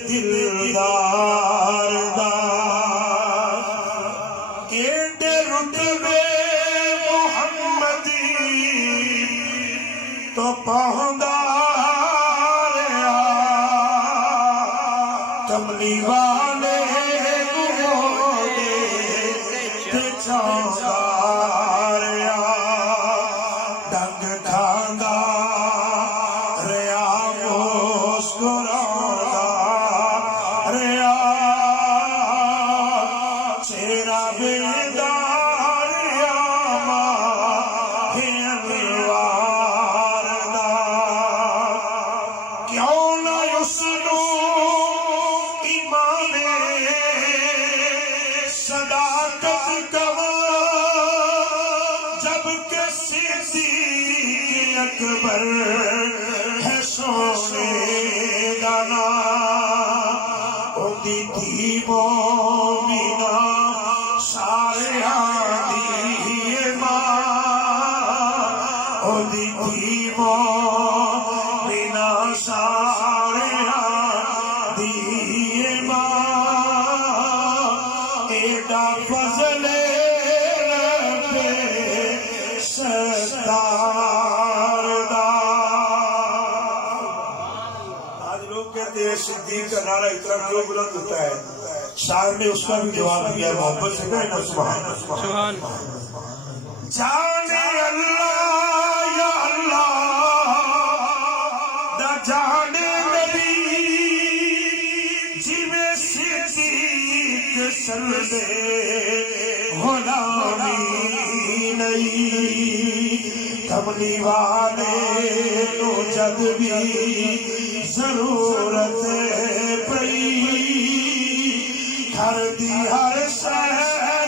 دلدار دا کیڑے رتبے محمدی تو پہندا رہا کملی والے گموڑے تے چاہندا رہا ڈنگ کھاندا رہا مسکراؤندا رہا چہرہ بیدار ماہ انوار دا کیوں نہ یسنو ایمان صداقت گواہ جب کہ صدیق اکبر ہے سونے دا نام اودی تھی مومنہ ساریاں دی ماں اودی تھی مومنہ ساریاں دی ماں ایڈا فضل رب ستار دا آج لوگ کہتے ہیں صدیق کا نعرہ اتنا کیوں بلند ہوتا ہے شاعر نے اس کا بھی جواب دیا محبت سے کہنا سبحان جانے اللہ یا اللہ دا جانے نبی جی میں صدیق سردے غلامی نہیں کملی والے تو جد بھی ضرورت پئی گھر دی ہر شہر